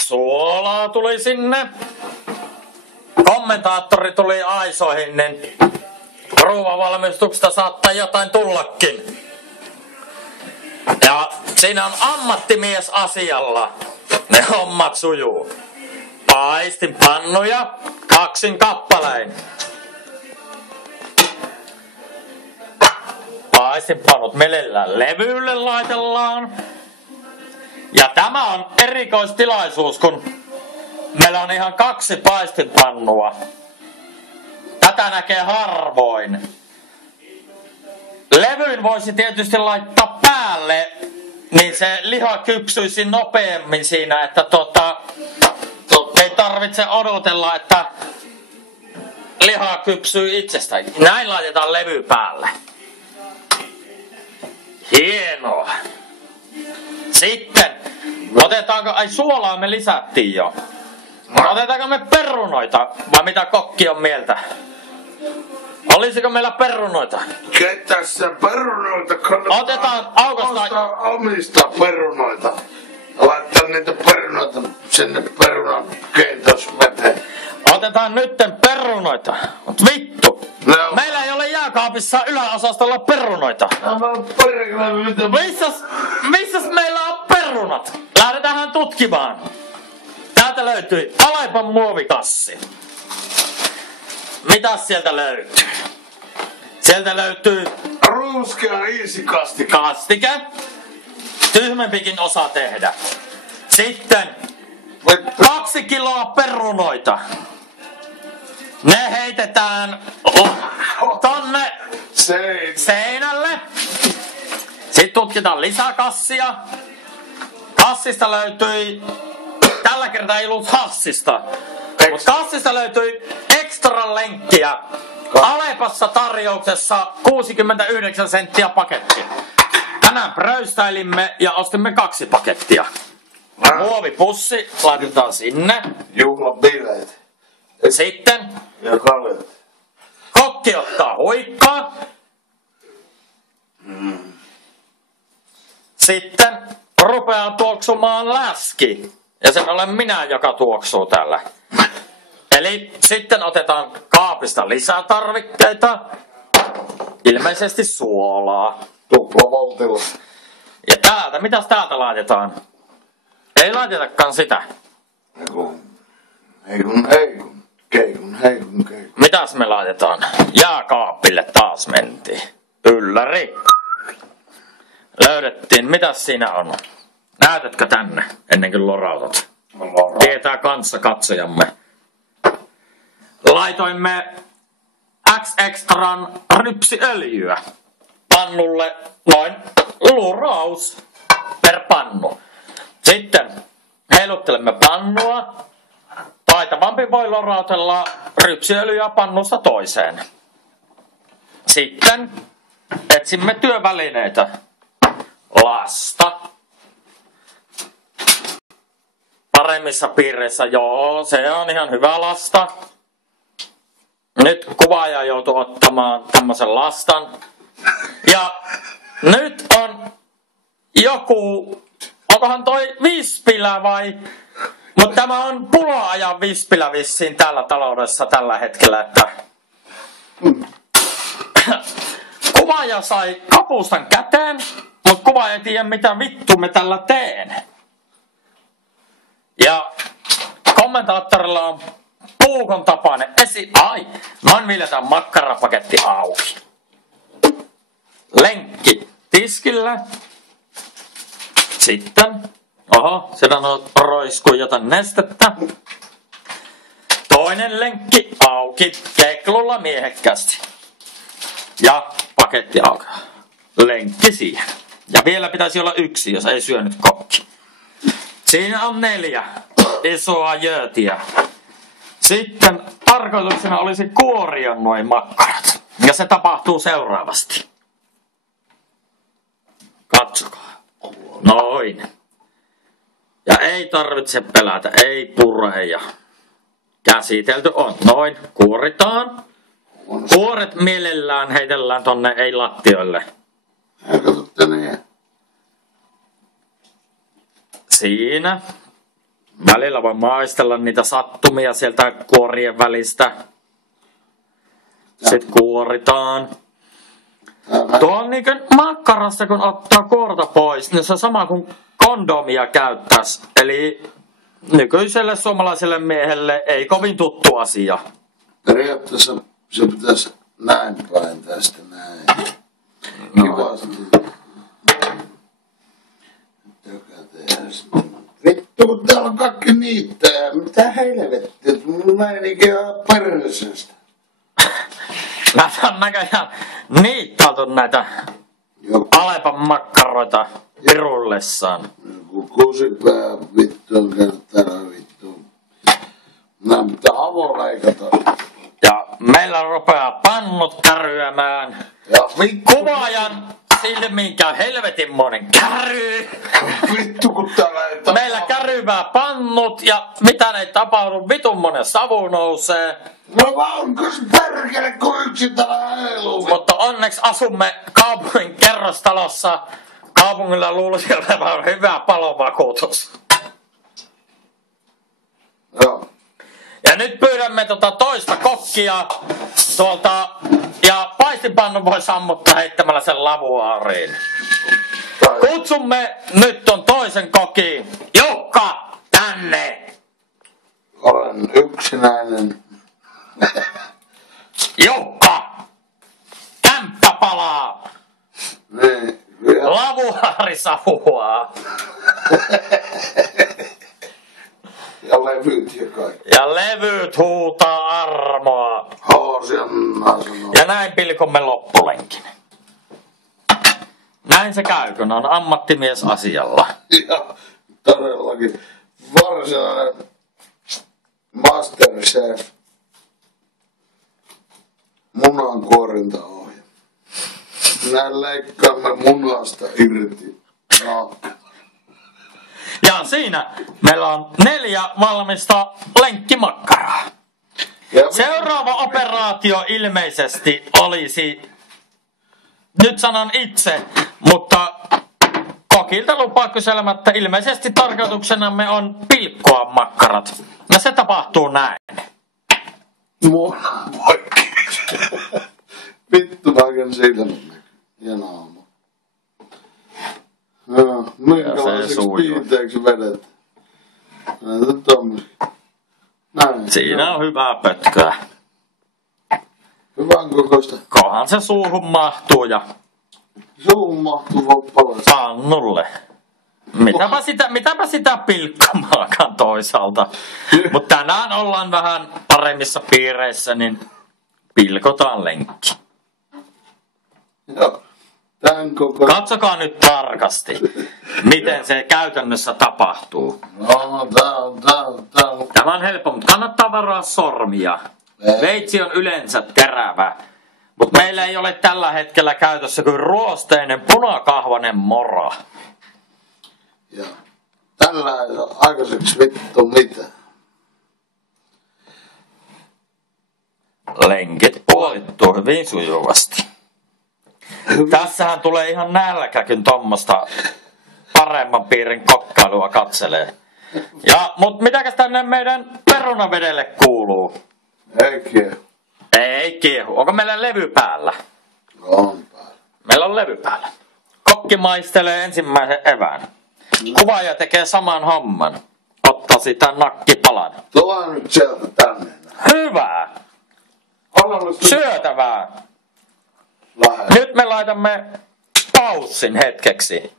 Suolaa tuli sinne. Kommentaattori tuli aisoihin, niin ruoavalmistuksesta saattaa jotain tullakin. Ja siinä on ammattimies asialla. Ne hommat sujuu. Paistin pannuja 2 kappalein. Paistinpannut mielellään levylle laitellaan. Ja tämä on erikoistilaisuus, kun meillä on ihan 2 paistinpannua. Tätä näkee harvoin. Levyyn voisi tietysti laittaa päälle, niin se liha kypsyisi nopeammin siinä, että ei tarvitse odotella, että liha kypsyy itsestään. Näin laitetaan levy päälle. Hienoa. Sitten, otetaanko, suolaa me lisättiin jo. Otetaanko me perunoita, vai mitä kokki on mieltä? Olisiko meillä perunoita? Ketäs se perunoita kannattaa? Otetaan Aukosta omista perunoita. Laittaa niitä perunoita sinne perunan keitosveteen. Otetaan nytten perunoita. Mut vittu! No. Meillä ei ole jääkaapissa yläosastolla perunoita. Missäs meillä on perunat? Lähdetäänhän tutkimaan. Täältä löytyi Alepan muovikassi. Mitäs sieltä löytyy? Sieltä löytyy ruskea riisikastike. Kastike. Tyhmempikin osaa tehdä. Sitten 2 kiloa perunoita. Ne heitetään tonne seinälle. Sitten tutkitaan lisäkassia. Kassista löytyi, tällä kertaa ei ollut hassista, mutta kassista löytyi ekstra lenkkiä. Alepassa tarjouksessa 69 senttiä paketti. Tänään pröystäilimme ja ostimme 2 pakettia. Muovipussi laitetaan sinne. Juhlabileet. Sitten Ja kaljat. kokki ottaa huikkaa. Sitten rupeaa tuoksumaan läski. Ja sen olen minä, joka tuoksuu täällä. Eli sitten otetaan kaapista lisää tarvikkeita. Ilmeisesti suolaa. Tuplavoltilla. Ja täältä, mitäs täältä laitetaan? Ei laitetakaan sitä. Keikun. Mitäs me laitetaan? Jääkaapille taas mentiin. Ylläri. Löydettiin. Mitäs siinä on? Näytätkö tänne ennen kuin lorautat? Tietää kanssa katsojamme. Laitoimme X-Extran rypsiöljyä pannulle noin luraus per pannu. Sitten heiluttelemme pannua. Taitavampi voi lorautella rypsiöljyä pannusta toiseen. Sitten etsimme työvälineitä. Lasta. Paremmissa piireissä, joo, se on ihan hyvä lasta. Nyt kuvaaja joutuu ottamaan tämmöisen lastan. Ja nyt on joku, onkohan toi vispilä vai? Mutta tämä on puloajan vispilä vissiin tällä taloudessa tällä hetkellä, että kuvaaja sai kapustan käteen, mutta kuvaaja ei tiedä mitä vittu me tällä teen. Ja kommentaattorilla on puukon tapainen noin viiletään makkarapaketti auki. Lenkki tiskillä. Sitten, siellä roiskuu jotain nestettä. Toinen lenkki auki, keklulla miehekkästi. Ja paketti auki. Lenkki siihen. Ja vielä pitäisi olla 1, jos ei syönyt kokki. Siinä on 4 isoa jöötiä. Sitten tarkoituksena olisi kuoria noin makkarat. Ja se tapahtuu seuraavasti. Katsokaa. Noin. Ja ei tarvitse pelätä, ei pureja. Käsitelty on. Noin, kuoritaan. Kuoret mielellään heitellään tonne ei lattioille. siinä. Välillä voi maistella niitä sattumia sieltä kuorien välistä. Sitten kuoritaan. Tuo on niinkö makkarasta, kun ottaa kuorta pois, niin se on sama kuin kondomia käyttäisi. Eli nykyiselle suomalaiselle miehelle ei kovin tuttu asia. Periaatteessa se pitäisi näin päin tästä näin. Kivasti. Joka tehdään sitten. Vittu, kun täällä on kaikki niittää. Mitä helvettiä? Mä en ikinä perseestä. Näitä on näköjään niittautu näitä Alepan makkaroita pirullessaan. Joku kusipää vittu on käynyt täällä vittu. Nää pitää avoleikata. Ja meillä rupeaa pannut käryämään. Ja vittu. Kuvaajan silmiin käy helvetinmoinen käry. Vittu kun täällä ei tapahdu. Meillä kärymää pannut ja mitä ei tapahdu, vitunmonen savu nousee. No vankos perkele kun yksi täällä heiluu. Mutta onneksi asumme kaupungin kerrostalossa. Kaupungilla luulisi olevan hyvä palovakuutus. Joo. Ja nyt pyydämme toista kokkia tuolta. Ja paistipannu voi sammuttaa heittämällä sen lavuaariin. Kutsumme nyt ton toisen kokin. Jukka, tänne! Olen yksinäinen. Jukka! Kämppä palaa! Niin. Lavuaari savuaa. Ja levyt ja kaikki. Ja levyt huutaa armoa. Hoosianna sanoo. Ja näin pilkomme loppulenkin. Näin se käy, kun on ammattimies asialla. Ja todellakin varsinainen Masterchef munankuorintaohje. Minä leikkaamme munasta irti. No. Ja siinä meillä on 4 valmista lenkkimakkaraa. Seuraava operaatio ilmeisesti olisi, nyt sanon itse, mutta kokilta lupaa kyselemättä, ilmeisesti tarkoituksenamme on pilkkoa makkarat. Ja se tapahtuu näin. Munan poikki. Vittu vaiken silmät. Ja naama. No, minkälaiseksi piirteeksi vedet? Näitä tommosia. Näin. Siinä on hyvää pötköä. Hyvän kokoista. Kohan se suuhun mahtuu ja Suuhun mahtuu palasi. pannulle. Mitäpä sitä pilkkamaakaan toisaalta. Mutta tänään ollaan vähän paremmissa piireissä, niin pilkotaan lenkki. Joo. Tän koko... Katsokaa nyt tarkasti, miten se käytännössä tapahtuu. No, tää on. Tämä on helppo, mutta kannattaa varoa sormia. Veitsi on yleensä terävä, mutta meillä ei ole tällä hetkellä käytössä kuin ruosteinen punakahvanen mora. Ja tällä ei ole aikaiseksi vittu mitään. Lenkit puolittuu hyvin sujuvasti. Tässähän tulee ihan nälkäkin tommosta paremman piirin kokkailua katselee. Mut mitäkäs tänne meidän perunavedelle kuuluu? Ei kiehu. Ei kiehu. Onko meillä levy päällä? On päällä. Meillä on levy päällä. Kokki maistelee ensimmäisen evään. Kuvaaja tekee saman homman. Ottaa sitä nakkipalan. Tuo nyt sieltä tänne. Hyvä! Syötävää! Lähde. Nyt me laitamme paussin hetkeksi.